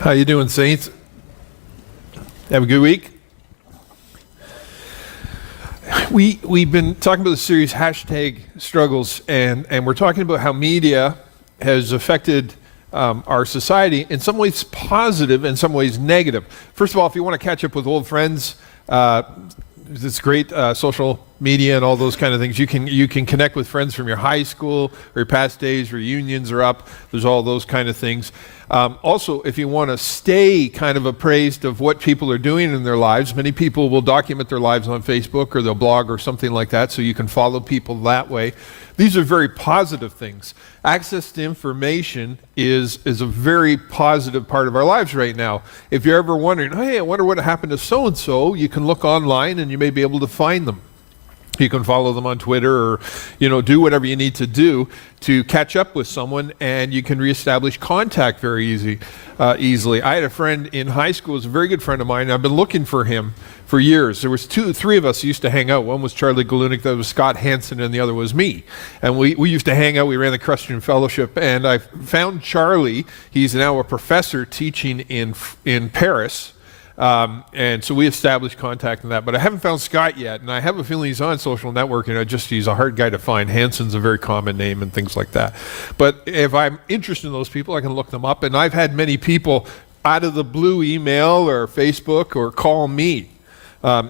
How you doing, saints? Have a good week? We've been talking about the series #struggles, and we're talking about how media has affected our society, in some ways positive, in some ways negative. First of all, if you want to catch up with old friends, it's great social media and all those kind of things. You can connect with friends from your high school or your past days. Reunions are up. There's all those kind of things. Also, if you want to stay kind of appraised of what people are doing in their lives, many people will document their lives on Facebook or they'll blog or something like that, so you can follow people that way. These are very positive things. Access to information is a very positive part of our lives right now. If you're ever wondering, hey, I wonder what happened to so-and-so, you can look online and you may be able to find them. You can follow them on Twitter or, do whatever you need to do to catch up with someone, and you can reestablish contact very easily. I had a friend in high school, who's a very good friend of mine. I've been looking for him for years. There was three of us who used to hang out. One was Charlie Galunik, the other was Scott Hansen, and the other was me. And we used to hang out. We ran the Christian Fellowship, and I found Charlie. He's now a professor teaching in Paris. And so we established contact in that, but I haven't found Scott yet, and I have a feeling he's on social networking. He's a hard guy to find. Hansen's a very common name and things like that. But if I'm interested in those people, I can look them up, and I've had many people out of the blue email or Facebook or call me.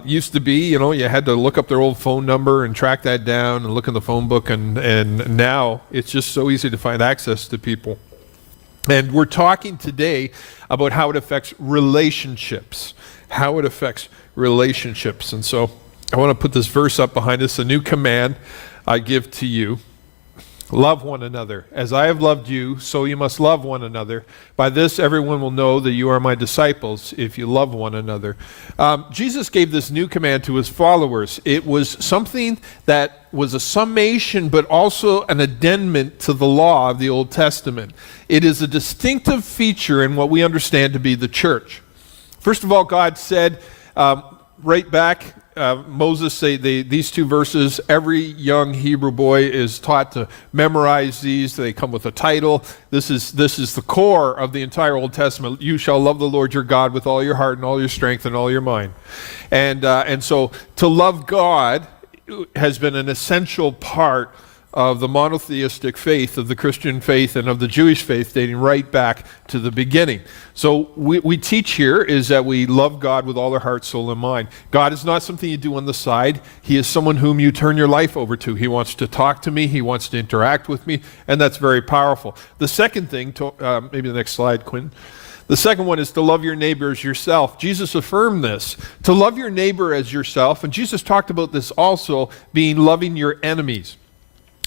Used to be, you had to look up their old phone number and track that down and look in the phone book, and now it's just so easy to find access to people. And we're talking today about how it affects relationships. How it affects relationships. And so I want to put this verse up behind us. A new command I give to you. Love one another. As I have loved you, so you must love one another. By this, everyone will know that you are my disciples, if you love one another. Jesus gave this new command to his followers. It was something that was a summation, but also an addendum to the law of the Old Testament. It is a distinctive feature in what we understand to be the church. First of all, God said, right back, Moses these two verses, every young Hebrew boy is taught to memorize these. They come with a title. This is the core of the entire Old Testament. You shall love the Lord your God with all your heart and all your strength and all your mind. And so to love God has been an essential part of the monotheistic faith, of the Christian faith, and of the Jewish faith, dating right back to the beginning. So we teach here is that we love God with all our heart, soul, and mind. God is not something you do on the side. He is someone whom you turn your life over to. He wants to talk to me. He wants to interact with me, and that's very powerful. The second thing, maybe the next slide, Quinn. The second one is to love your neighbor as yourself. Jesus affirmed this, to love your neighbor as yourself, and Jesus talked about this also being loving your enemies.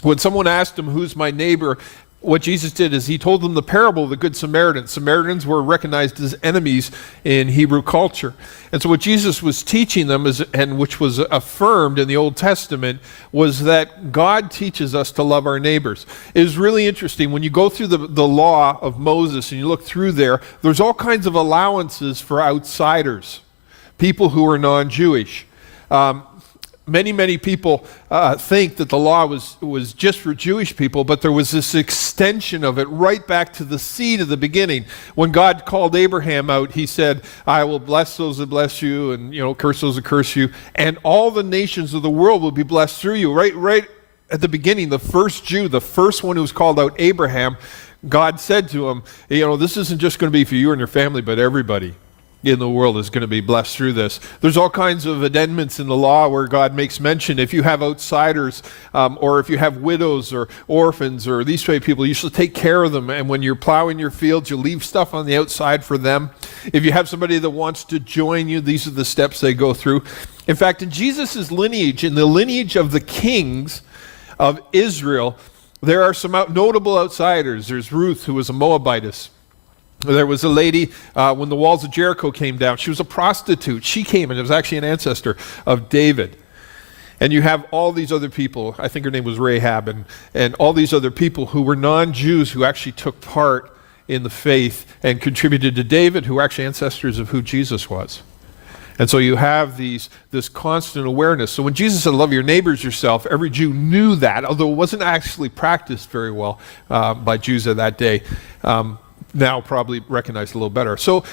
When someone asked him, who's my neighbor, what Jesus did is he told them the parable of the Good Samaritan. Samaritans were recognized as enemies in Hebrew culture. And so what Jesus was teaching them, and which was affirmed in the Old Testament, was that God teaches us to love our neighbors. It is really interesting. When you go through the law of Moses and you look through there's all kinds of allowances for outsiders, people who are non-Jewish. Many people think that the law was just for Jewish people, but there was this extension of it right back to the seed of the beginning. When God called Abraham out, he said, I will bless those that bless you, and curse those that curse you, and all the nations of the world will be blessed through you. Right at the beginning, the first Jew, the first one who was called out, Abraham, God said to him, this isn't just going to be for you and your family, but everybody in the world is going to be blessed through this. There's all kinds of addendums in the law where God makes mention, if you have outsiders, or if you have widows or orphans or these type of people, you should take care of them. And when you're plowing your fields, you leave stuff on the outside for them. If you have somebody that wants to join you, these are the steps they go through. In fact, in Jesus' lineage, in the lineage of the kings of Israel, there are some notable outsiders. There's Ruth, who was a Moabitess. There was a lady, when the walls of Jericho came down, she was a prostitute. She came, and it was actually an ancestor of David. And you have all these other people, I think her name was Rahab, and all these other people who were non-Jews who actually took part in the faith and contributed to David, who were actually ancestors of who Jesus was. And so you have this constant awareness. So when Jesus said, love your neighbors yourself, every Jew knew that, although it wasn't actually practiced very well by Jews of that day. now probably recognize a little better. So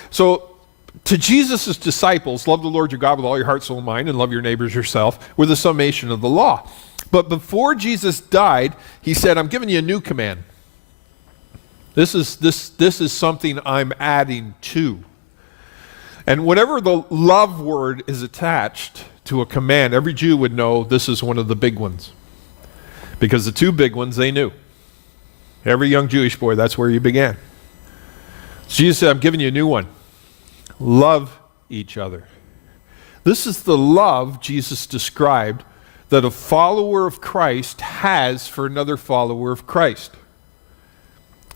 to Jesus' disciples, love the Lord your God with all your heart, soul, and mind, and love your neighbors yourself, were the summation of the law. But before Jesus died, he said, I'm giving you a new command. This is something I'm adding to. And whenever the love word is attached to a command, every Jew would know this is one of the big ones. Because the two big ones they knew. Every young Jewish boy, that's where you began. Jesus said, I'm giving you a new one. Love each other. This is the love Jesus described that a follower of Christ has for another follower of Christ.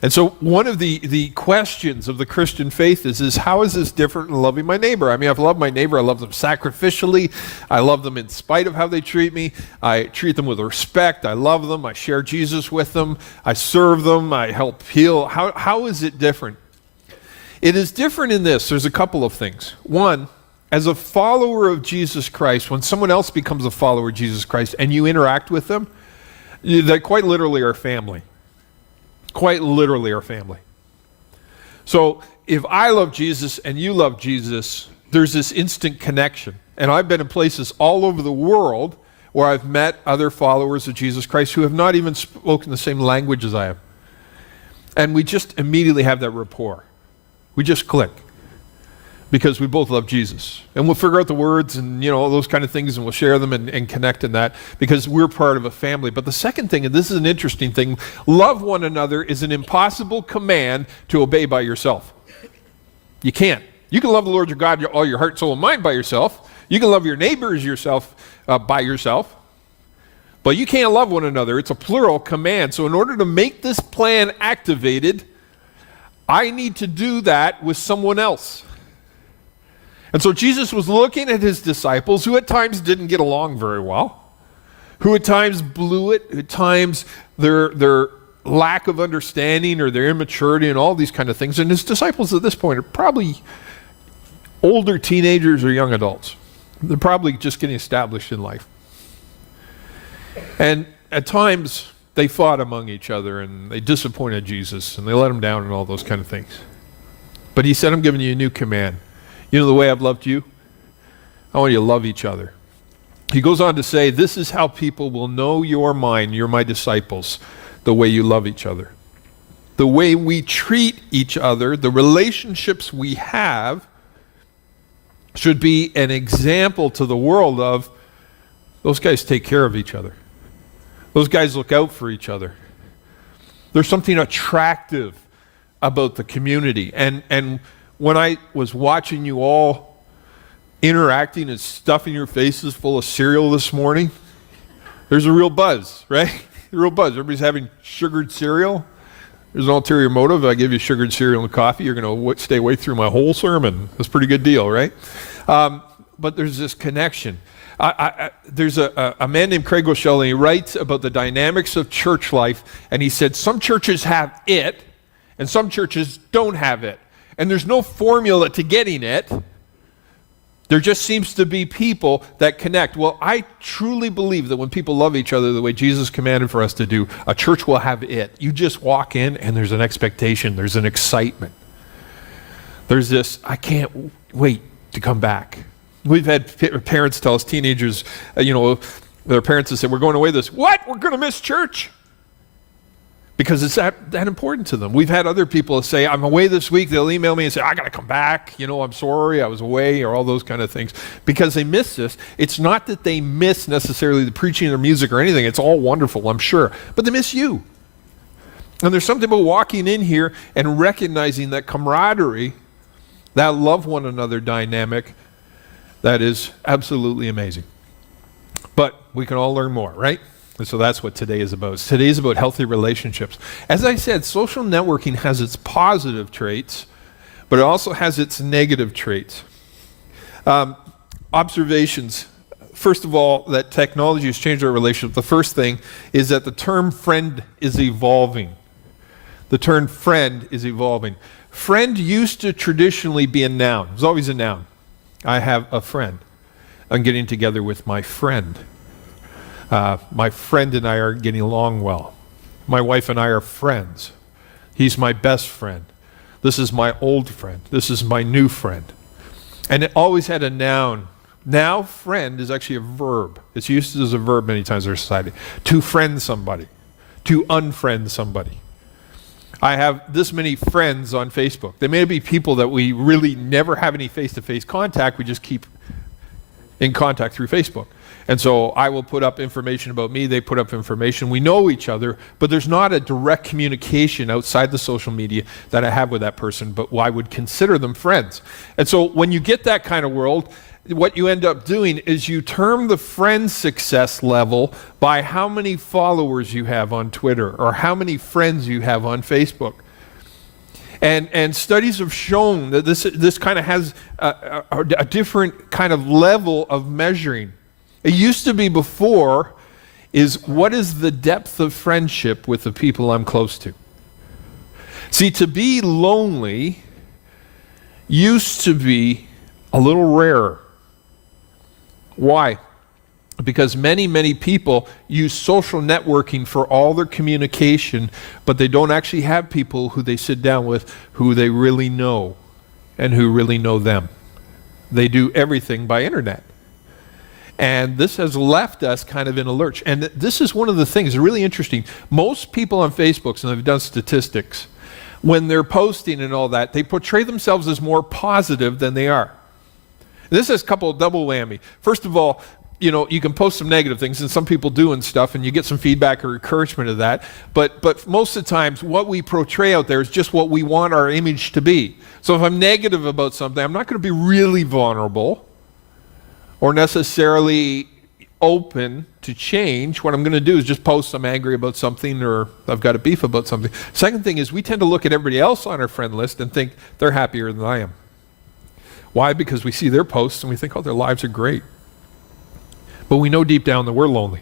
And so one of the questions of the Christian faith is how is this different than loving my neighbor? I mean, I've loved my neighbor. I love them sacrificially. I love them in spite of how they treat me. I treat them with respect. I love them. I share Jesus with them. I serve them. I help heal. How is it different? It is different in this. There's a couple of things. One, as a follower of Jesus Christ, when someone else becomes a follower of Jesus Christ and you interact with them, they quite literally are family. Quite literally are family. So if I love Jesus and you love Jesus, there's this instant connection. And I've been in places all over the world where I've met other followers of Jesus Christ who have not even spoken the same language as I have. And we just immediately have that rapport. We just click because we both love Jesus. And we'll figure out the words and, all those kind of things, and we'll share them and connect in that because we're part of a family. But the second thing, and this is an interesting thing, love one another is an impossible command to obey by yourself. You can't. You can love the Lord your God all your heart, soul, and mind by yourself. You can love your neighbors yourself by yourself. But you can't love one another. It's a plural command. So in order to make this plan activated, I need to do that with someone else. And so Jesus was looking at his disciples who at times didn't get along very well, who at times blew it, at times their lack of understanding or their immaturity and all these kind of things. And his disciples at this point are probably older teenagers or young adults. They're probably just getting established in life. And at times they fought among each other and they disappointed Jesus and they let him down and all those kind of things. But he said, I'm giving you a new command. You know the way I've loved you? I want you to love each other. He goes on to say, this is how people will know you're mine, you're my disciples, the way you love each other. The way we treat each other, the relationships we have, should be an example to the world of those guys take care of each other. Those guys look out for each other. There's something attractive about the community. And when I was watching you all interacting and stuffing your faces full of cereal this morning, there's a real buzz, right? A real buzz. Everybody's having sugared cereal. There's an ulterior motive. If I give you sugared cereal and coffee, you're going to stay awake through my whole sermon. That's a pretty good deal, right? But there's this connection. There's a man named Craig Rochelle, and he writes about the dynamics of church life, and he said some churches have it, and some churches don't have it. And there's no formula to getting it. There just seems to be people that connect. Well, I truly believe that when people love each other the way Jesus commanded for us to do, a church will have it. You just walk in and there's an expectation, there's an excitement. There's this, I can't wait to come back. We've had parents tell us, teenagers, their parents have said, we're going away this. What? We're going to miss church? Because it's that important to them. We've had other people say, I'm away this week. They'll email me and say, I got to come back. I'm sorry, I was away, or all those kind of things. Because they miss this. It's not that they miss necessarily the preaching or music or anything. It's all wonderful, I'm sure. But they miss you. And there's something about walking in here and recognizing that camaraderie, that love one another dynamic, that is absolutely amazing. But we can all learn more, right? And so that's what today is about. Today is about healthy relationships. As I said, social networking has its positive traits, but it also has its negative traits. Observations. First of all, that technology has changed our relationship. The first thing is that the term friend is evolving. The term friend is evolving. Friend used to traditionally be a noun. It was always a noun. I have a friend. I'm getting together with my friend. My friend and I are getting along well. My wife and I are friends. He's my best friend. This is my old friend. This is my new friend. And it always had a noun. Now, friend is actually a verb. It's used as a verb many times in our society. To friend somebody. To unfriend somebody. I have this many friends on Facebook. They may be people that we really never have any face-to-face contact. We just keep in contact through Facebook. And so I will put up information about me. They put up information. We know each other, but there's not a direct communication outside the social media that I have with that person, but I would consider them friends. And so when you get that kind of world, what you end up doing is you term the friend success level by how many followers you have on Twitter or how many friends you have on Facebook. And studies have shown that this kind of has a different kind of level of measuring. It used to be before is what is the depth of friendship with the people I'm close to? See, to be lonely used to be a little rarer. Why? Because many people use social networking for all their communication, but they don't actually have people who they sit down with who they really know and who really know them. They do everything by internet. And this has left us kind of in a lurch. And this is one of the things, really interesting. Most people on Facebook, and they've done statistics, when they're posting and all that, they portray themselves as more positive than they are. This is a couple of double whammy. First of all, you know, you can post some negative things, and some people do and stuff, and you get some feedback or encouragement of that. But most of the times, what we portray out there is just what we want our image to be. So if I'm negative about something, I'm not going to be really vulnerable or necessarily open to change. What I'm going to do is just post I'm angry about something or I've got a beef about something. Second thing is we tend to look at everybody else on our friend list and think they're happier than I am. Why? Because we see their posts and we think, oh, their lives are great. But we know deep down that we're lonely.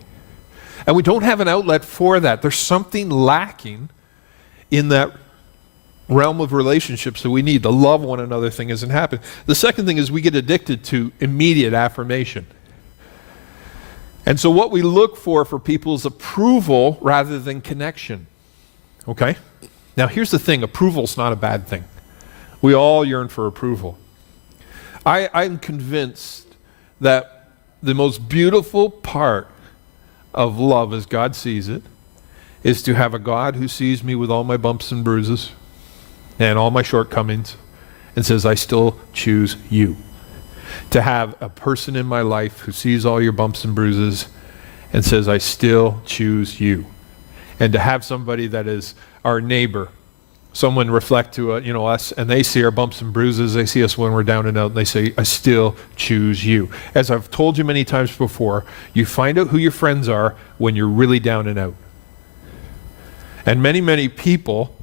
And we don't have an outlet for that. There's something lacking in that realm of relationships that we need. The love one another thing isn't happening. The second thing is we get addicted to immediate affirmation. And so what we look for people is approval rather than connection. Okay? Now here's the thing, approval's not a bad thing. We all yearn for approval. I'm convinced that the most beautiful part of love as God sees it is to have a God who sees me with all my bumps and bruises and all my shortcomings and says, I still choose you. To have a person in my life who sees all your bumps and bruises and says, I still choose you. And to have somebody that is our neighbor, someone reflect to us, and they see our bumps and bruises, they see us when we're down and out, and they say, I still choose you. As I've told you many times before, you find out who your friends are when you're really down and out. And many people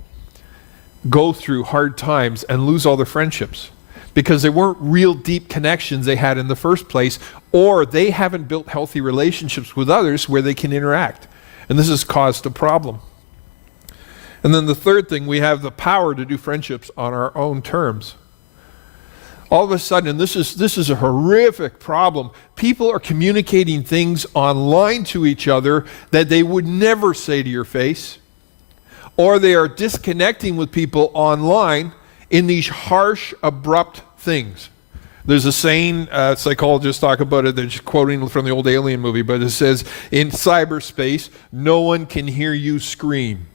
go through hard times and lose all their friendships because they weren't real deep connections they had in the first place, or they haven't built healthy relationships with others where they can interact. And this has caused a problem. And then the third thing, we have the power to do friendships on our own terms. All of a sudden, and this is a horrific problem, people are communicating things online to each other that they would never say to your face, or they are disconnecting with people online in these harsh, abrupt things. There's a saying, psychologists talk about it, they're just quoting from the old Alien movie, but it says, in cyberspace, no one can hear you scream.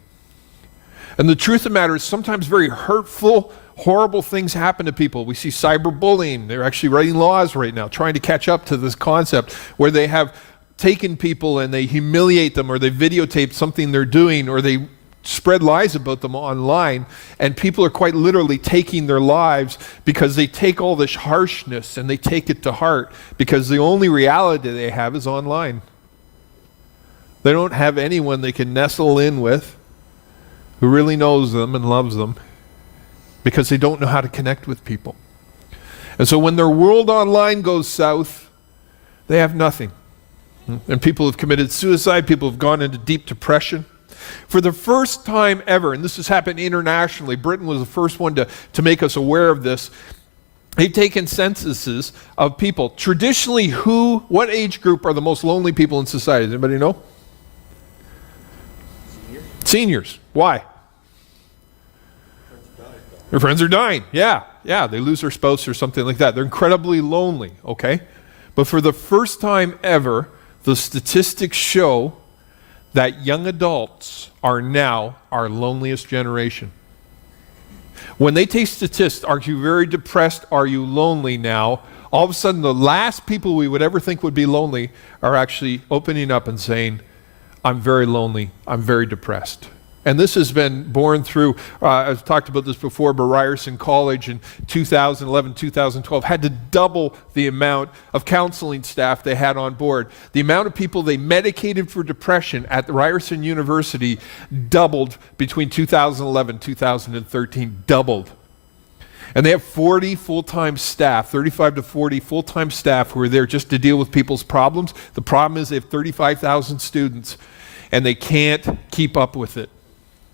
And the truth of the matter is sometimes very hurtful, horrible things happen to people. We see cyberbullying. They're actually writing laws right now trying to catch up to this concept where they have taken people and they humiliate them, or they videotape something they're doing, or they spread lies about them online, and people are quite literally taking their lives because they take all this harshness and they take it to heart because the only reality they have is online. They don't have anyone they can nestle in with who really knows them and loves them, because they don't know how to connect with people. And so when their world online goes south, they have nothing. And people have committed suicide, people have gone into deep depression. For the first time ever, and this has happened internationally, Britain was the first one to make us aware of this. They've taken censuses of people. Traditionally, what age group are the most lonely people in society? Does anybody know? Seniors. Why? Their friends are dying. Yeah, they lose their spouse or something like that. They're incredibly lonely, okay? But for the first time ever, the statistics show that young adults are now our loneliest generation. When they take statistics, are you very depressed? Are you lonely now? All of a sudden, the last people we would ever think would be lonely are actually opening up and saying, I'm very lonely, I'm very depressed. And this has been born through, I've talked about this before, but Ryerson College in 2011, 2012 had to double the amount of counseling staff they had on board. The amount of people they medicated for depression at Ryerson University doubled between 2011 and 2013, doubled. And they have 40 full-time staff, 35 to 40 full-time staff who are there just to deal with people's problems. The problem is they have 35,000 students and they can't keep up with it.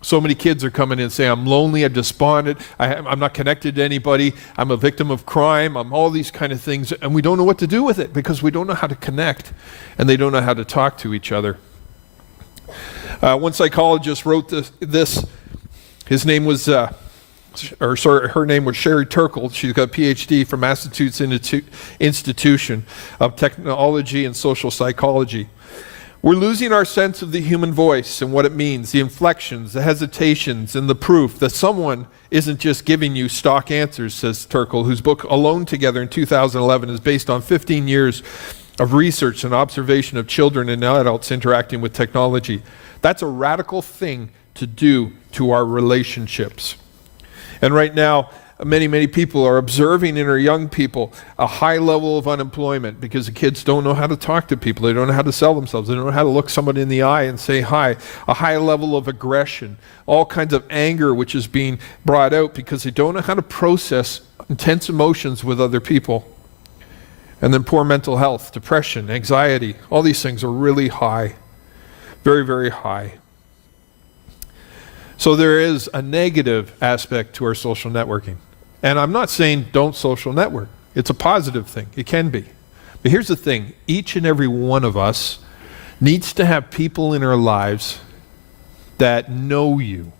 So many kids are coming in and saying, I'm lonely, I'm despondent, I'm not connected to anybody, I'm a victim of crime, I'm all these kind of things, and we don't know what to do with it because we don't know how to connect and they don't know how to talk to each other. One psychologist wrote this. His name was, her name was Sherry Turkle. She's got a PhD from Massachusetts Institution of Technology and Social Psychology. We're losing our sense of the human voice and what it means, the inflections, the hesitations, and the proof that someone isn't just giving you stock answers, says Turkle, whose book Alone Together in 2011 is based on 15 years of research and observation of children and adults interacting with technology. That's a radical thing to do to our relationships. And right now, many people are observing in our young people a high level of unemployment because the kids don't know how to talk to people. They don't know how to sell themselves. They don't know how to look somebody in the eye and say hi. A high level of aggression, all kinds of anger which is being brought out because they don't know how to process intense emotions with other people. And then poor mental health, depression, anxiety, all these things are really high, very, very high. So there is a negative aspect to our social networking. And I'm not saying don't social network. It's a positive thing. It can be. But here's the thing. Each and every one of us needs to have people in our lives that know you,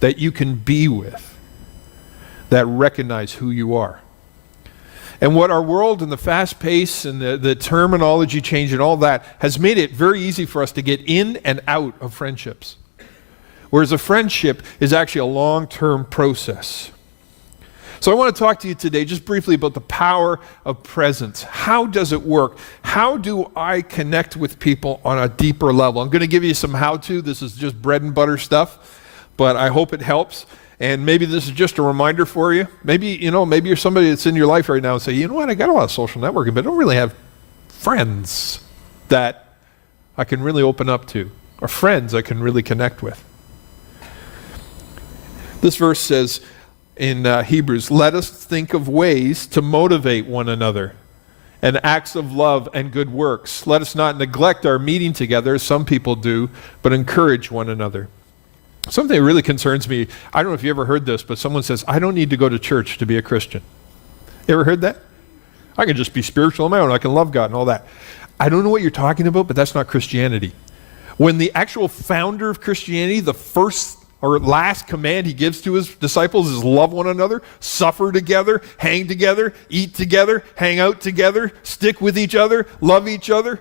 that you can be with, that recognize who you are. And what our world and the fast pace and the terminology change and all that has made it very easy for us to get in and out of friendships. Whereas a friendship is actually a long-term process. So I want to talk to you today just briefly about the power of presence. How does it work? How do I connect with people on a deeper level? I'm going to give you some how-to. This is just bread and butter stuff, but I hope it helps. And maybe this is just a reminder for you. Maybe you're somebody that's in your life right now and say, you know what, I got a lot of social networking, but I don't really have friends that I can really open up to, or friends I can really connect with. This verse says, in Hebrews, let us think of ways to motivate one another and acts of love and good works. Let us not neglect our meeting together, as some people do, but encourage one another. Something that really concerns me, I don't know if you ever heard this, but someone says, I don't need to go to church to be a Christian. You ever heard that? I can just be spiritual on my own. I can love God and all that. I don't know what you're talking about, but that's not Christianity. When the actual founder of Christianity, the first or last command he gives to his disciples is love one another, suffer together, hang together, eat together, hang out together, stick with each other, love each other.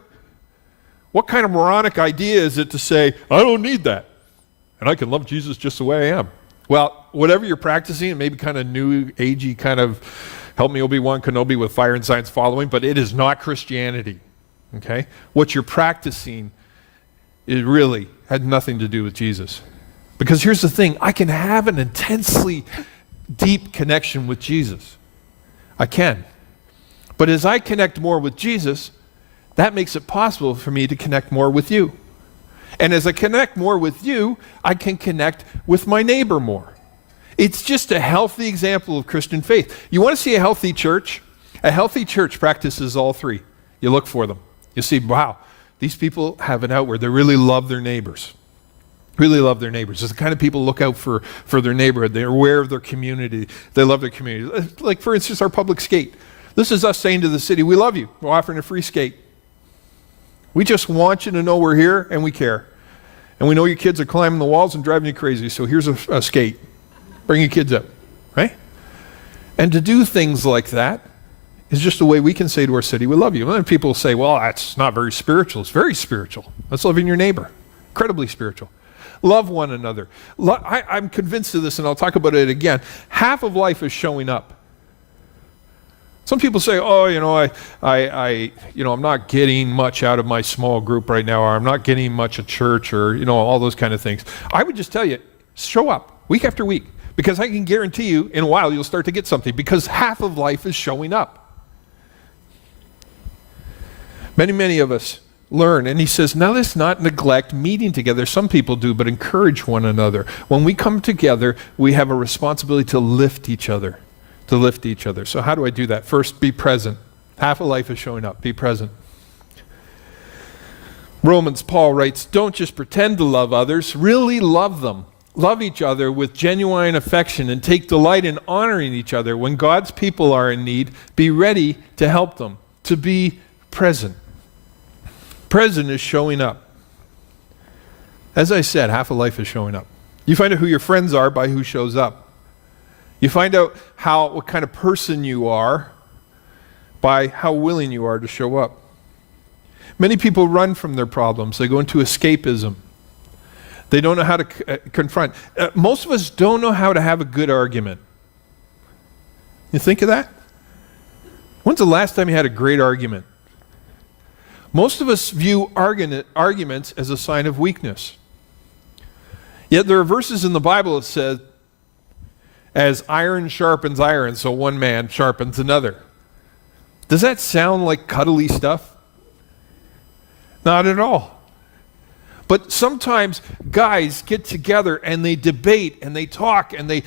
What kind of moronic idea is it to say, I don't need that, and I can love Jesus just the way I am? Well, whatever you're practicing, it may be kind of new agey kind of help me Obi-Wan Kenobi with fire and science following, but it is not Christianity, okay? What you're practicing, it really had nothing to do with Jesus. Because here's the thing, I can have an intensely deep connection with Jesus. I can. But as I connect more with Jesus, that makes it possible for me to connect more with you. And as I connect more with you, I can connect with my neighbor more. It's just a healthy example of Christian faith. You want to see a healthy church? A healthy church practices all three. You look for them. You see, wow, these people have it out where they really love their neighbors. Really love their neighbors. It's the kind of people look out for their neighborhood. They're aware of their community. They love their community. Like, for instance, our public skate. This is us saying to the city, we love you. We're offering a free skate. We just want you to know we're here and we care. And we know your kids are climbing the walls and driving you crazy, so here's a skate. Bring your kids up, right? And to do things like that is just a way we can say to our city, we love you. And then people say, well, that's not very spiritual. It's very spiritual. Let's love your neighbor. Incredibly spiritual. Love one another. I'm convinced of this, and I'll talk about it again. Half of life is showing up. Some people say, oh, I'm not getting much out of my small group right now, or I'm not getting much at church, or, all those kind of things. I would just tell you, show up week after week, because I can guarantee you in a while you'll start to get something, because half of life is showing up. Many of us learn, and he says, now let's not neglect meeting together. Some people do, but encourage one another. When we come together, we have a responsibility to lift each other. So how do I do that? First, be present. Half of life is showing up. Be present. Romans, Paul writes, don't just pretend to love others, really love them. Love each other with genuine affection and take delight in honoring each other. When God's people are in need, be ready to help them. To be present. Present is showing up. As I said, half of life is showing up. You find out who your friends are by who shows up. You find out what kind of person you are by how willing you are to show up. Many people run from their problems. They go into escapism. They don't know how to confront. Most of us don't know how to have a good argument. You think of that? When's the last time you had a great argument? Most of us view arguments as a sign of weakness. Yet there are verses in the Bible that says, as iron sharpens iron, so one man sharpens another. Does that sound like cuddly stuff? Not at all. But sometimes guys get together and they debate and they talk and they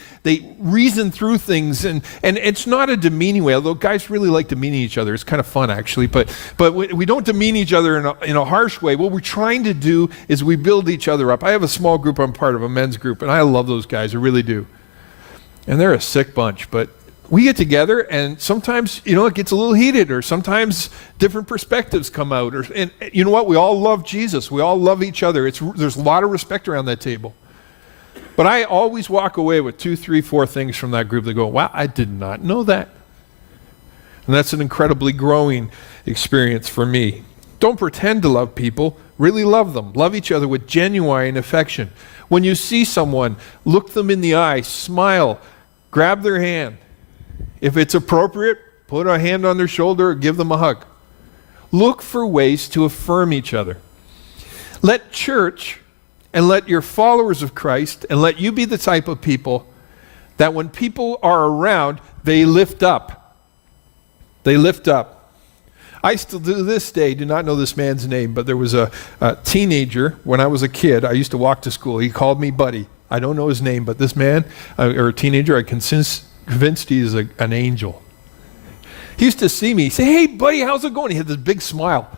reason through things, and it's not a demeaning way, although guys really like demeaning each other. It's kind of fun, actually, but we don't demean each other in a harsh way. What we're trying to do is we build each other up. I have a small group I'm part of, a men's group, and I love those guys. I really do. And they're a sick bunch, but we get together and sometimes, it gets a little heated, or sometimes different perspectives come out. And you know what? We all love Jesus. We all love each other. There's a lot of respect around that table. But I always walk away with 2, 3, 4 things from that group that go, wow, I did not know that. And that's an incredibly growing experience for me. Don't pretend to love people. Really love them. Love each other with genuine affection. When you see someone, look them in the eye, smile, grab their hand. If it's appropriate, put a hand on their shoulder or give them a hug. Look for ways to affirm each other. Let church and let your followers of Christ and let you be the type of people that when people are around, they lift up. They lift up. I still to this day do not know this man's name, but there was a teenager when I was a kid. I used to walk to school. He called me buddy. I don't know his name, but this man, or a teenager, I convinced he is an angel. He used to see me, say, hey, buddy, how's it going? He had this big smile.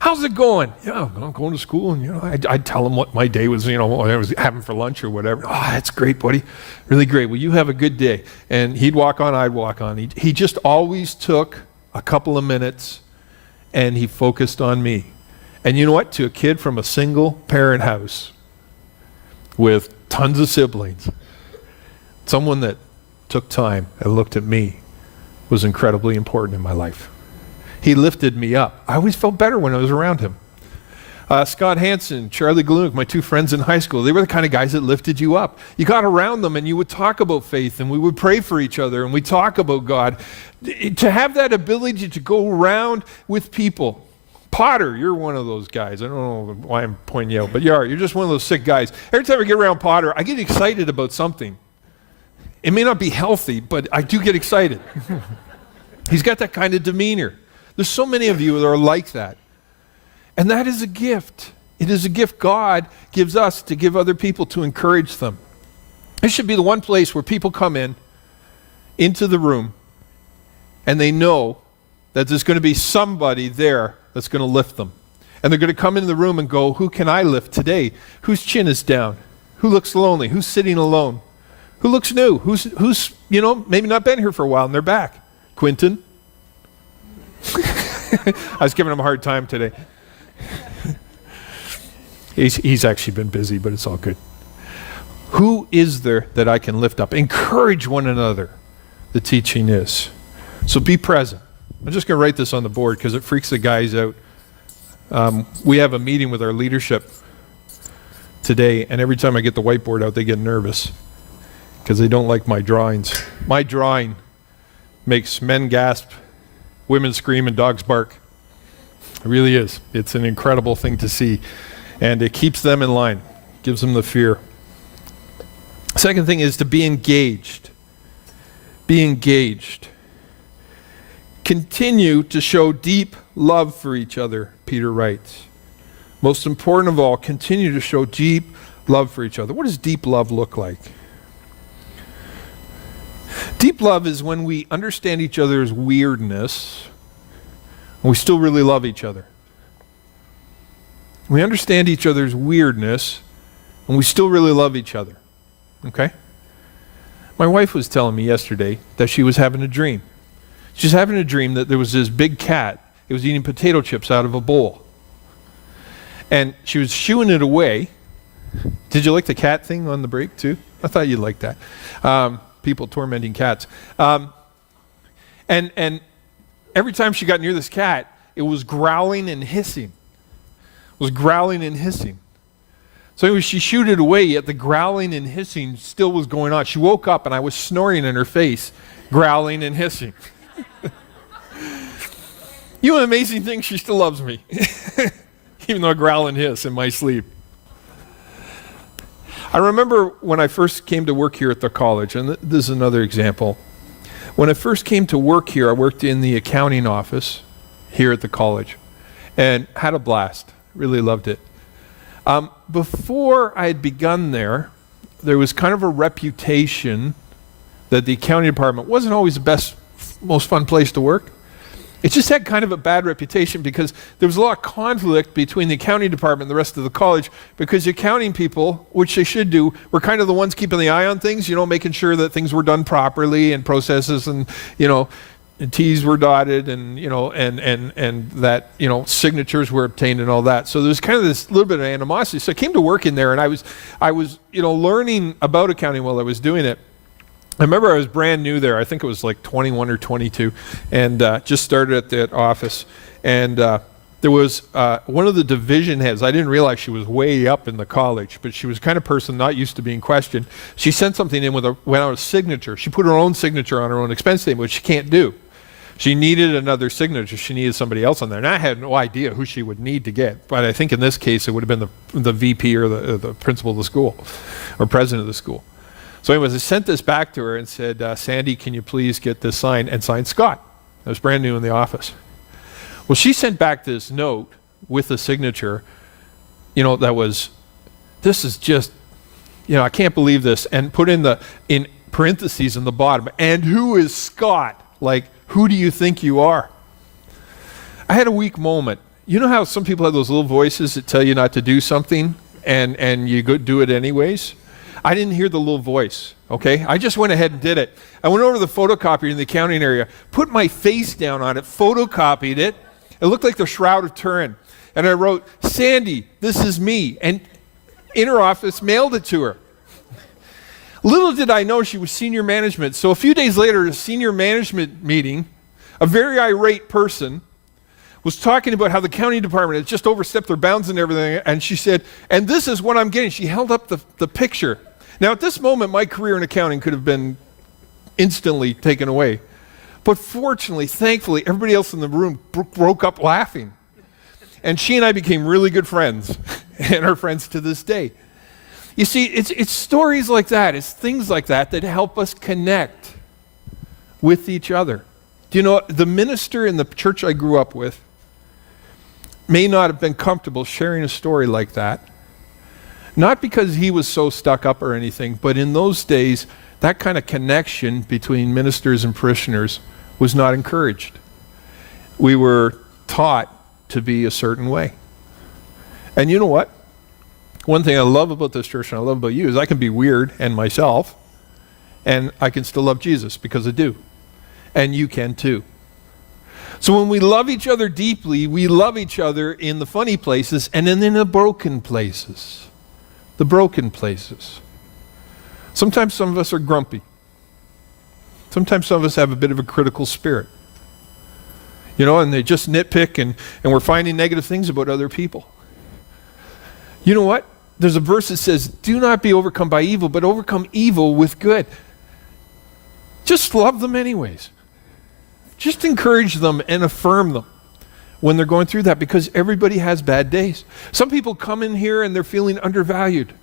How's it going? Yeah, I'm going to school, and I'd tell him what my day was, what I was having for lunch or whatever. Oh, that's great, buddy. Really great. Well, you have a good day. And he'd walk on, I'd walk on. He just always took a couple of minutes, and he focused on me. And you know what? To a kid from a single-parent house with tons of siblings, someone that took time and looked at me was incredibly important in my life. He lifted me up. I always felt better when I was around him. Scott Hansen, Charlie Gluck, my 2 friends in high school, they were the kind of guys that lifted you up. You got around them and you would talk about faith, and we would pray for each other, and we'd talk about God. To have that ability to go around with people. Potter, you're one of those guys. I don't know why I'm pointing you out, but you are. You're just one of those sick guys. Every time I get around Potter, I get excited about something. It may not be healthy, but I do get excited. He's got that kind of demeanor. There's so many of you that are like that. And that is a gift. It is a gift God gives us to give other people, to encourage them. It should be the one place where people come into the room, and they know that there's going to be somebody there that's going to lift them. And they're going to come into the room and go, who can I lift today? Whose chin is down? Who looks lonely? Who's sitting alone? Who looks new? Who's maybe not been here for a while and they're back? Quentin? I was giving him a hard time today. He's actually been busy, but it's all good. Who is there that I can lift up? Encourage one another, the teaching is. So be present. I'm just going to write this on the board because it freaks the guys out. We have a meeting with our leadership today, and every time I get the whiteboard out, they get nervous because they don't like my drawings. My drawing makes men gasp, women scream, and dogs bark. It really is. It's an incredible thing to see, and it keeps them in line, gives them the fear. Second thing is to be engaged. Be engaged. Continue to show deep love for each other, Peter writes. Most important of all, continue to show deep love for each other. What does deep love look like? Deep love is when we understand each other's weirdness and we still really love each other. We understand each other's weirdness and we still really love each other. Okay? My wife was telling me yesterday that she was having a dream. She's having a dream that there was this big cat. It was eating potato chips out of a bowl. And she was shooing it away. Did you like the cat thing on the break too? I thought you'd like that. People tormenting cats. And every time she got near this cat, it was growling and hissing. It was growling and hissing. So anyway, she shooed it away, yet the growling and hissing still was going on. She woke up and I was snoring in her face, growling and hissing. You know, an amazing thing, she still loves me. Even though I growl and hiss in my sleep. I remember when I first came to work here at the college, and this is another example. When I first came to work here, I worked in the accounting office here at the college and had a blast. Really loved it. Before I had begun there was kind of a reputation that the accounting department wasn't always the best, most fun place to work. It just had kind of a bad reputation because there was a lot of conflict between the accounting department and the rest of the college because the accounting people, which they should do, were kind of the ones keeping the eye on things, you know, making sure that things were done properly and processes and, you know, and T's were dotted and, you know, and that, you know, signatures were obtained and all that. So there was kind of this little bit of animosity. So I came to work in there and I was, you know, learning about accounting while I was doing it. I remember I was brand new there. I think it was like 21 or 22 and just started at that office. And there was one of the division heads. I didn't realize she was way up in the college, but she was the kind of person not used to being questioned. She sent something in without a signature. She put her own signature on her own expense statement, which she can't do. She needed another signature. She needed somebody else on there. And I had no idea who she would need to get. But I think in this case, it would have been the VP or the principal of the school or president of the school. So anyways, I sent this back to her and said, Sandy, can you please get this signed? And signed Scott. I was brand new in the office. Well, she sent back this note with the signature, you know, that was, this is just, you know, I can't believe this. And put in parentheses in the bottom, and who is Scott? Like, who do you think you are? I had a weak moment. You know how some people have those little voices that tell you not to do something and you go do it anyways? I didn't hear the little voice, okay? I just went ahead and did it. I went over to the photocopier in the accounting area, put my face down on it, photocopied it. It looked like the Shroud of Turin. And I wrote, Sandy, this is me. And in her office, mailed it to her. Little did I know she was senior management. So a few days later, at a senior management meeting, a very irate person was talking about how the county department had just overstepped their bounds and everything. And she said, and this is what I'm getting. She held up the picture. Now, at this moment, my career in accounting could have been instantly taken away. But fortunately, thankfully, everybody else in the room broke up laughing. And she and I became really good friends and are friends to this day. You see, it's stories like that, it's things like that that help us connect with each other. Do you know, the minister in the church I grew up with may not have been comfortable sharing a story like that. Not because he was so stuck up or anything, but in those days, that kind of connection between ministers and parishioners was not encouraged. We were taught to be a certain way. And you know what? One thing I love about this church and I love about you is I can be weird and myself, and I can still love Jesus because I do. And you can too. So when we love each other deeply, we love each other in the funny places and then in the broken places. The broken places. Sometimes some of us are grumpy. Sometimes some of us have a bit of a critical spirit. And they just nitpick and we're finding negative things about other people. You know what? There's a verse that says, do not be overcome by evil, but overcome evil with good. Just love them anyways. Just encourage them and affirm them when they're going through that, because everybody has bad days. Some people come in here and they're feeling undervalued.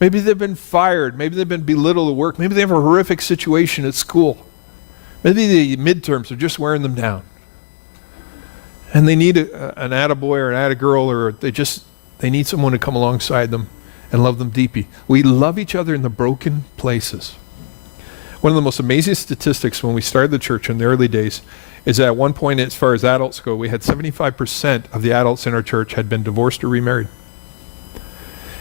Maybe they've been fired. Maybe they've been belittled at work. Maybe they have a horrific situation at school. Maybe the midterms are just wearing them down. And they need an attaboy or an attagirl, or they need someone to come alongside them and love them deeply. We love each other in the broken places. One of the most amazing statistics when we started the church in the early days is that at one point, as far as adults go, we had 75% of the adults in our church had been divorced or remarried.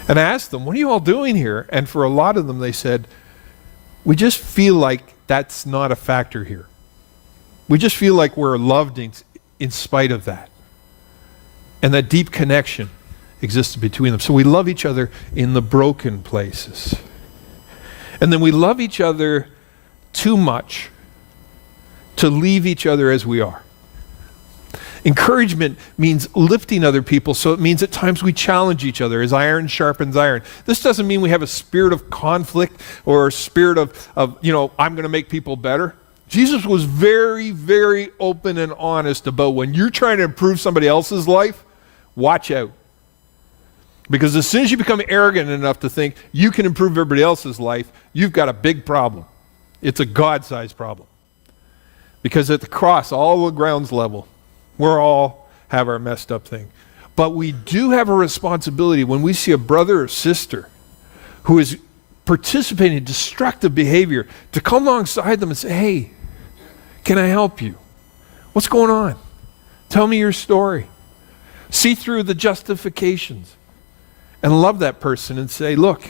And I asked them, what are you all doing here? And for a lot of them, they said, we just feel like that's not a factor here. We just feel like we're loved in spite of that. And that deep connection existed between them. So we love each other in the broken places. And then we love each other too much to leave each other as we are. Encouragement means lifting other people, so it means at times we challenge each other as iron sharpens iron. This doesn't mean we have a spirit of conflict or a spirit of I'm going to make people better. Jesus was very, very open and honest about when you're trying to improve somebody else's life, watch out. Because as soon as you become arrogant enough to think you can improve everybody else's life, you've got a big problem. It's a God-sized problem. Because at the cross, all the ground's level. We're all have our messed up thing. But we do have a responsibility when we see a brother or sister who is participating in destructive behavior to come alongside them and say, hey, can I help you? What's going on? Tell me your story. See through the justifications and love that person and say, look,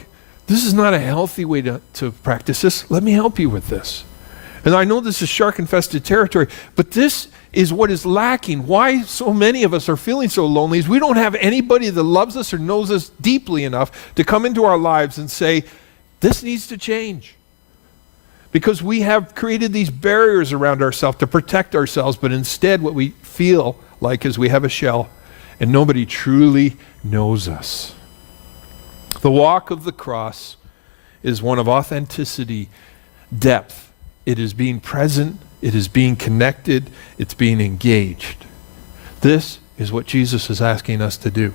this is not a healthy way to practice this. Let me help you with this. And I know this is shark-infested territory, but this is what is lacking. Why so many of us are feeling so lonely is we don't have anybody that loves us or knows us deeply enough to come into our lives and say, this needs to change. Because we have created these barriers around ourselves to protect ourselves, but instead what we feel like is we have a shell and nobody truly knows us. The walk of the cross is one of authenticity, depth. It is being present, it is being connected, it's being engaged. This is what Jesus is asking us to do.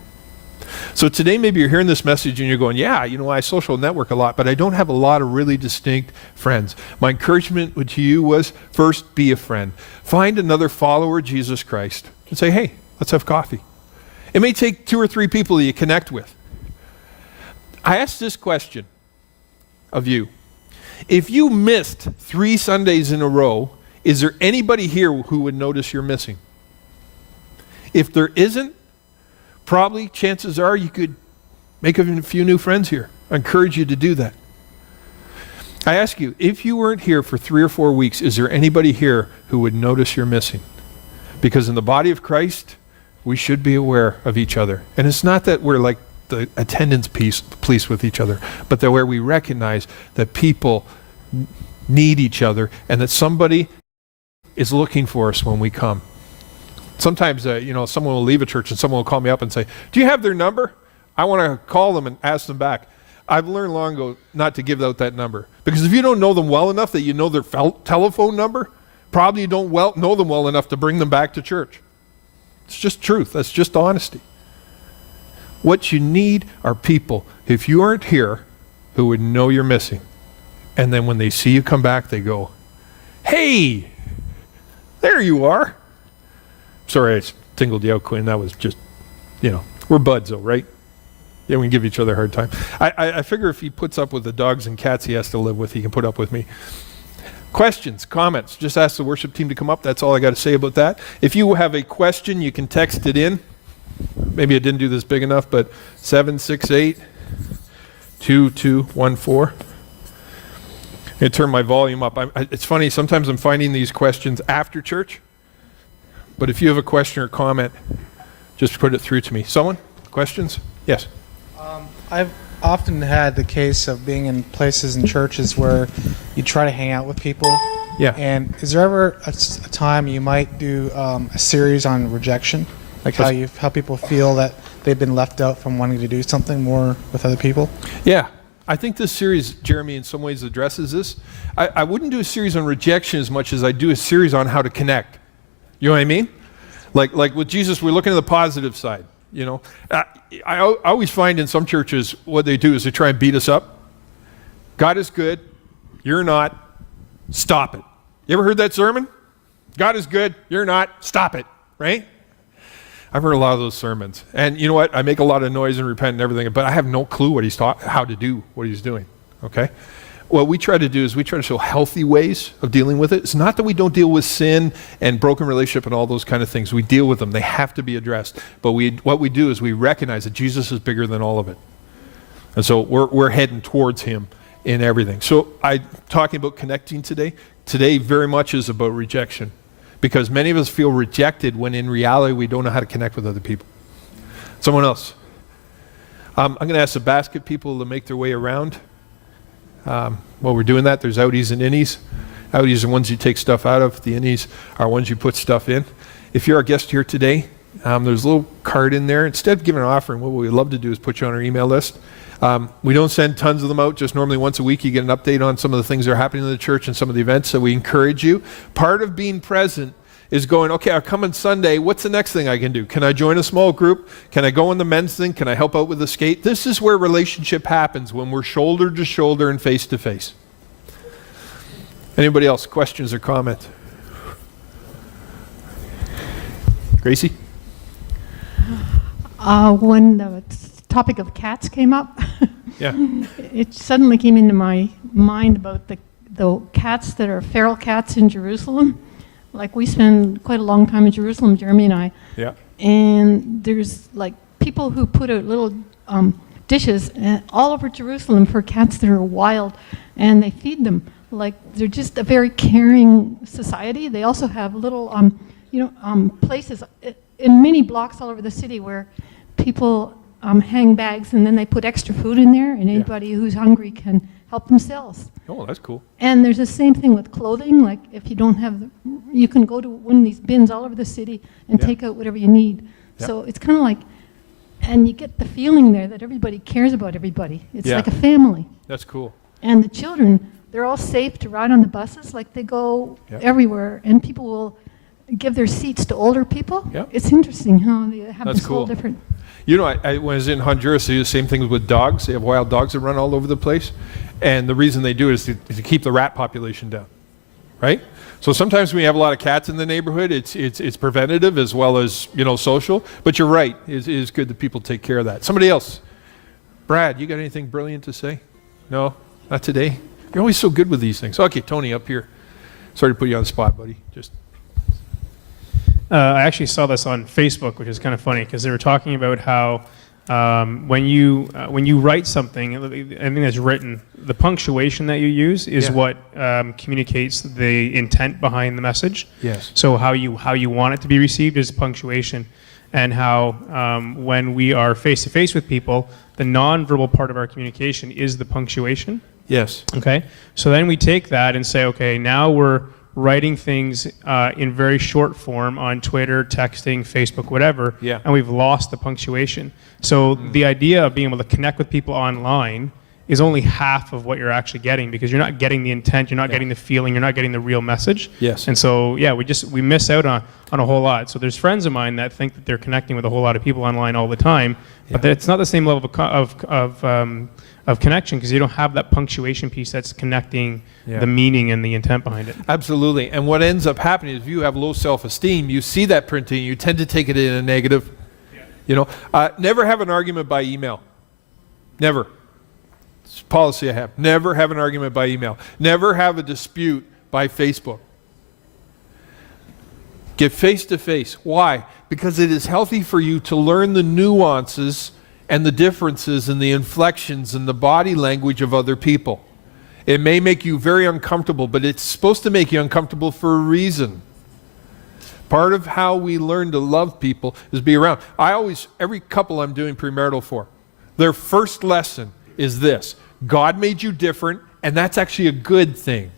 So today maybe you're hearing this message and you're going, yeah, I social network a lot, but I don't have a lot of really distinct friends. My encouragement to you was, first, be a friend. Find another follower of Jesus Christ and say, hey, let's have coffee. It may take 2 or 3 people that you connect with. I asked this question of you. If you missed 3 Sundays in a row, is there anybody here who would notice you're missing? If there isn't, probably chances are you could make a few new friends here. I encourage you to do that. I ask you, if you weren't here for 3 or 4 weeks, is there anybody here who would notice you're missing? Because in the body of Christ, we should be aware of each other. And it's not that we're like the attendance police with each other, but that where we recognize that people need each other and that somebody is looking for us when we come. Sometimes, someone will leave a church and someone will call me up and say, do you have their number? I want to call them and ask them back. I've learned long ago not to give out that number. Because if you don't know them well enough that you know their telephone number, probably you don't know them well enough to bring them back to church. It's just truth. That's just honesty. What you need are people, if you aren't here, who would know you're missing. And then when they see you come back, they go, hey, there you are. Sorry, I singled you out, Quinn. That was just, we're buds though, right? Yeah, we can give each other a hard time. I figure if he puts up with the dogs and cats he has to live with, he can put up with me. Questions, comments, just ask the worship team to come up. That's all I got to say about that. If you have a question, you can text it in. Maybe I didn't do this big enough, but 768-2214. I'm going to turn my volume up. It's funny, sometimes I'm finding these questions after church, but if you have a question or comment, just put it through to me. Someone? Questions? Yes. often had the case of being in places and churches where you try to hang out with people. Yeah. And is there ever a time you might do a series on rejection? Like how people feel that they've been left out from wanting to do something more with other people? Yeah. I think this series, Jeremy, in some ways addresses this. I wouldn't do a series on rejection as much as I do a series on how to connect. You know what I mean? Like with Jesus, we're looking at the positive side. You know, I always find in some churches what they do is they try and beat us up. God is good. You're not. Stop it. You ever heard that sermon? God is good. You're not. Stop it. Right? I've heard a lot of those sermons. And you know what? I make a lot of noise and repent and everything, but I have no clue what he's taught, how to do what he's doing. Okay? What we try to do is we try to show healthy ways of dealing with it. It's not that we don't deal with sin and broken relationship and all those kind of things. We deal with them. They have to be addressed. But what we do is we recognize that Jesus is bigger than all of it. And so we're heading towards him in everything. So I'm talking about connecting today. Today very much is about rejection. Because many of us feel rejected when in reality we don't know how to connect with other people. Someone else. I'm going to ask the basket people to make their way around. While we're doing that, there's outies and innies. Outies are ones you take stuff out of. The innies are ones you put stuff in. If you're our guest here today, there's a little card in there. Instead of giving an offering, what we'd love to do is put you on our email list. We don't send tons of them out. Just normally once a week you get an update on some of the things that are happening in the church and some of the events. So we encourage you. Part of being present is going, okay, I'll come on Sunday. What's the next thing I can do? Can I join a small group? Can I go on the men's thing? Can I help out with the skate? This is where relationship happens, when we're shoulder to shoulder and face to face. Anybody else? Questions or comments? Gracie? When the topic of cats came up, Yeah. it suddenly came into my mind about the cats that are feral cats in Jerusalem. Like, we spend quite a long time in Jerusalem, Jeremy and I. Yeah. And there's like people who put out little dishes all over Jerusalem for cats that are wild, and they feed them. Like, they're just a very caring society. They also have little, places in many blocks all over the city where people hang bags, and then they put extra food in there, and anybody who's hungry can help themselves. Oh, that's cool. And there's the same thing with clothing. Like, if you don't have, you can go to one of these bins all over the city and take out whatever you need. So it's kind of like, and you get the feeling there that everybody cares about everybody. It's like a family. That's cool. And the children, they're all safe to ride on the buses. Like, they go everywhere, and people will give their seats to older people. It's interesting how they have this whole different. You know, when I was in Honduras, they do the same thing with dogs. They have wild dogs that run all over the place. And the reason they do it is to keep the rat population down, right? So sometimes when you have a lot of cats in the neighborhood, it's preventative as well as, social. But you're right, it is good that people take care of that. Somebody else. Brad, you got anything brilliant to say? No? Not today? You're always so good with these things. Okay, Tony, up here. Sorry to put you on the spot, buddy. I actually saw this on Facebook, which is kind of funny, because they were talking about how when you write something, anything that's written, the punctuation that you use is what communicates the intent behind the message. Yes. So how you want it to be received is punctuation, and how when we are face to face with people, the nonverbal part of our communication is the punctuation. Yes. Okay. So then we take that and say, okay, now we're writing things in very short form on Twitter, texting, Facebook, whatever, and we've lost the punctuation. So the idea of being able to connect with people online is only half of what you're actually getting, because you're not getting the intent, you're not getting the feeling, you're not getting the real message. Yes. And so, we miss out on a whole lot. So there's friends of mine that think that they're connecting with a whole lot of people online all the time, but it's not the same level of connection, because you don't have that punctuation piece that's connecting the meaning and the intent behind it. Absolutely. And what ends up happening is if you have low self-esteem, you see that printing, you tend to take it in a negative. Never have an argument by email. Never. It's a policy I have. Never have an argument by email. Never have a dispute by Facebook. Get face to face. Why? Because it is healthy for you to learn the nuances and the differences and the inflections and the body language of other people. It may make you very uncomfortable, but it's supposed to make you uncomfortable for a reason. Part of how we learn to love people is be around. Every couple I'm doing premarital for, their first lesson is this: God made you different, and that's actually a good thing.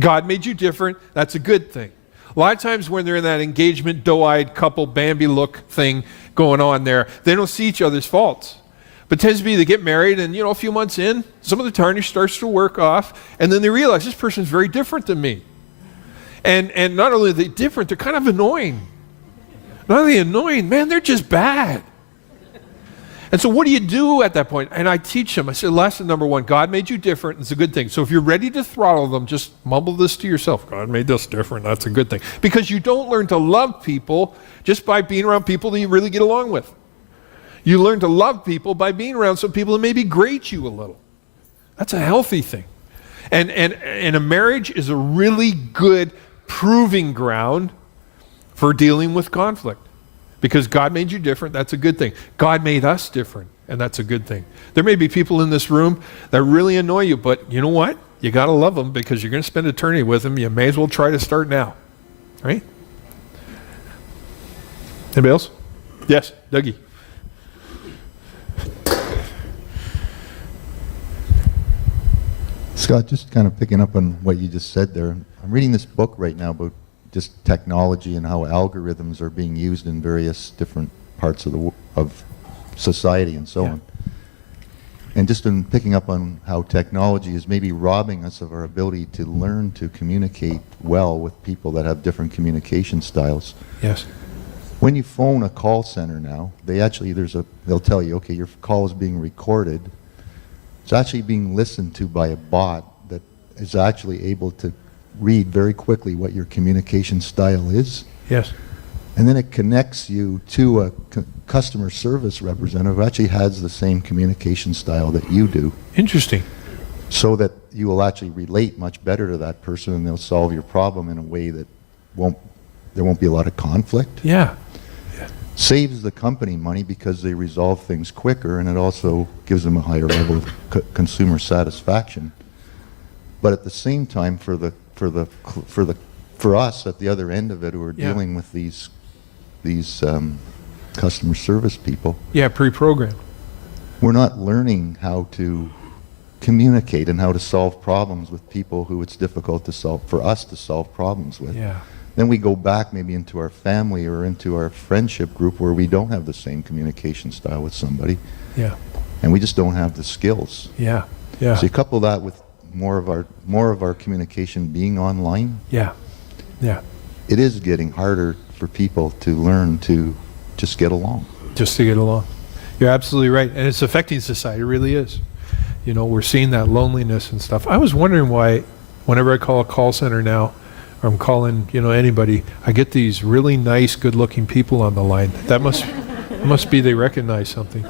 God made you different, that's a good thing. A lot of times when they're in that engagement, doe-eyed couple, Bambi look thing going on there, they don't see each other's faults. But it tends to be they get married and, a few months in, some of the tarnish starts to work off, and then they realize this person's very different than me. And not only are they different, they're kind of annoying. Not only annoying, man, they're just bad. And so what do you do at that point? And I teach them. I say, lesson number one, God made you different. It's a good thing. So if you're ready to throttle them, just mumble this to yourself. God made us different. That's a good thing. Because you don't learn to love people just by being around people that you really get along with. You learn to love people by being around some people that maybe grate you a little. That's a healthy thing. And a marriage is a really good proving ground for dealing with conflict. Because God made you different, that's a good thing. God made us different, and that's a good thing. There may be people in this room that really annoy you, but you know what? You got to love them because you're going to spend eternity with them. You may as well try to start now. Right? Anybody else? Yes, Dougie. Scott, just kind of picking up on what you just said there. I'm reading this book right now about just technology and how algorithms are being used in various different parts of society and so on. And just in picking up on how technology is maybe robbing us of our ability to learn to communicate well with people that have different communication styles. Yes. When you phone a call center now, they'll tell you, okay, your call is being recorded. It's actually being listened to by a bot that is actually able to read very quickly what your communication style is. Yes. And then it connects you to a customer service representative who actually has the same communication style that you do. Interesting. So that you will actually relate much better to that person and they'll solve your problem in a way that there won't be a lot of conflict. Yeah. Saves the company money because they resolve things quicker, and it also gives them a higher level of consumer satisfaction. But at the same time, for us at the other end of it, who are dealing with these customer service people, pre-programmed. we're not learning how to communicate and how to solve problems with people who it's difficult for us to solve problems with. Yeah. Then we go back maybe into our family or into our friendship group where we don't have the same communication style with somebody. Yeah. And we just don't have the skills. Yeah. Yeah. So you couple that with more of our communication being online. Yeah. Yeah. It is getting harder for people to learn to just get along. Just to get along. You're absolutely right. And it's affecting society, it really is. We're seeing that loneliness and stuff. I was wondering why whenever I call a call center now, or I'm calling, anybody, I get these really nice, good-looking people on the line. That must be they recognize something.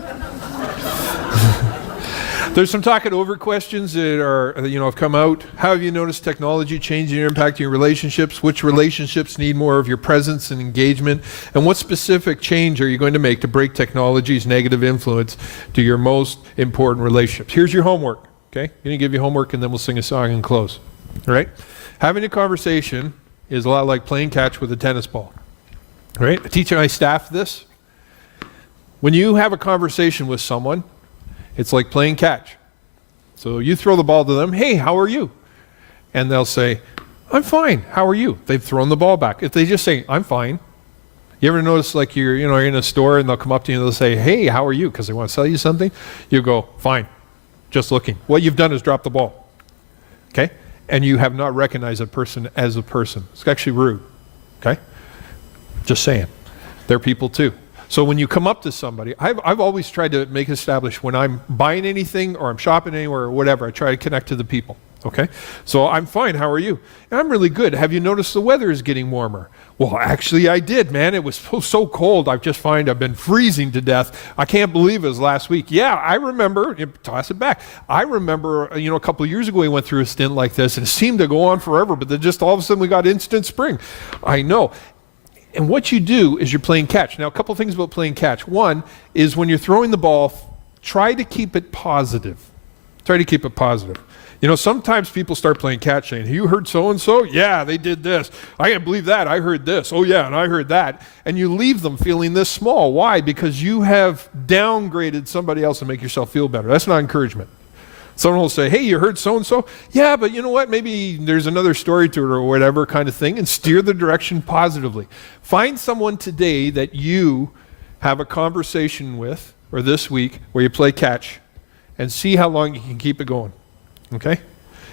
There's some talk it over questions that are, have come out. How have you noticed technology changing or impacting your relationships? Which relationships need more of your presence and engagement? And what specific change are you going to make to break technology's negative influence to your most important relationships? Here's your homework, okay? I'm going to give you homework and then we'll sing a song and close, all right? Having a conversation is a lot like playing catch with a tennis ball, all right? I teach my staff this. When you have a conversation with someone, it's like playing catch. So you throw the ball to them, hey, how are you? And they'll say, I'm fine, how are you? They've thrown the ball back. If they just say, I'm fine. You ever notice like you're in a store and they'll come up to you and they'll say, hey, how are you? Because they want to sell you something. You go, fine, just looking. What you've done is drop the ball, okay? And you have not recognized that person as a person. It's actually rude, okay? Just saying. They're people too. So when you come up to somebody, I've always tried to make establish when I'm buying anything or I'm shopping anywhere or whatever, I try to connect to the people, okay? So I'm fine, how are you? And I'm really good. Have you noticed the weather is getting warmer? Well, actually I did, man. It was so cold. I've been freezing to death. I can't believe it was last week. Yeah, I remember, toss it back. I remember, a couple of years ago we went through a stint like this and it seemed to go on forever, but then just all of a sudden we got instant spring. I know. And what you do is you're playing catch. Now, a couple things about playing catch. One is when you're throwing the ball, try to keep it positive. Try to keep it positive. You know, sometimes people start playing catch saying, you heard so-and-so? Yeah, they did this. I can't believe that. I heard this. Oh, yeah, and I heard that. And you leave them feeling this small. Why? Because you have downgraded somebody else to make yourself feel better. That's not encouragement. Someone will say, hey, you heard so-and-so? Yeah, but you know what? Maybe there's another story to it or whatever kind of thing, and steer the direction positively. Find someone today that you have a conversation with, or this week, where you play catch, and see how long you can keep it going. Okay?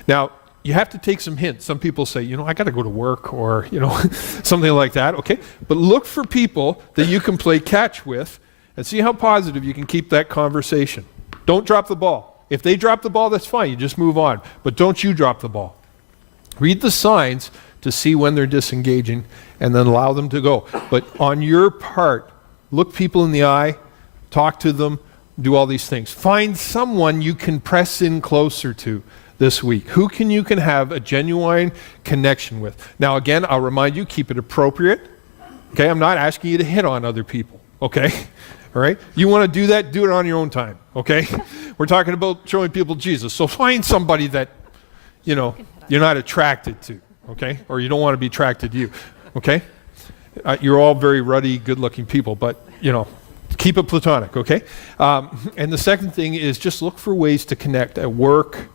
Now, you have to take some hints. Some people say, you know, I got to go to work or, you know, something like that. Okay? But look for people that you can play catch with and see how positive you can keep that conversation. Don't drop the ball. If they drop the ball, that's fine. You just move on. But don't you drop the ball. Read the signs to see when they're disengaging and then allow them to go. But on your part, look people in the eye, talk to them, do all these things. Find someone you can press in closer to this week. Who you can have a genuine connection with. Now again, I'll remind you, keep it appropriate. Okay, I'm not asking you to hit on other people. Okay, all right? You want to do that, do it on your own time. Okay? We're talking about showing people Jesus. So find somebody that, you know, you're not attracted to. Okay? Or you don't want to be attracted to you. Okay? You're all very ruddy, good-looking people, but, you know, keep it platonic, okay? And the second thing is just look for ways to connect at work,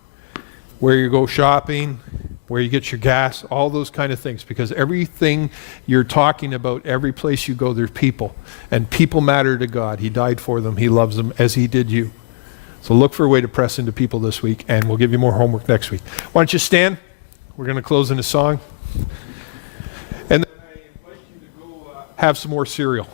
where you go shopping, where you get your gas, all those kind of things. Because everything you're talking about, every place you go, there's people. And people matter to God. He died for them. He loves them as he did you. So look for a way to press into people this week, and we'll give you more homework next week. Why don't you stand? We're going to close in a song. And then I invite you to go have some more cereal.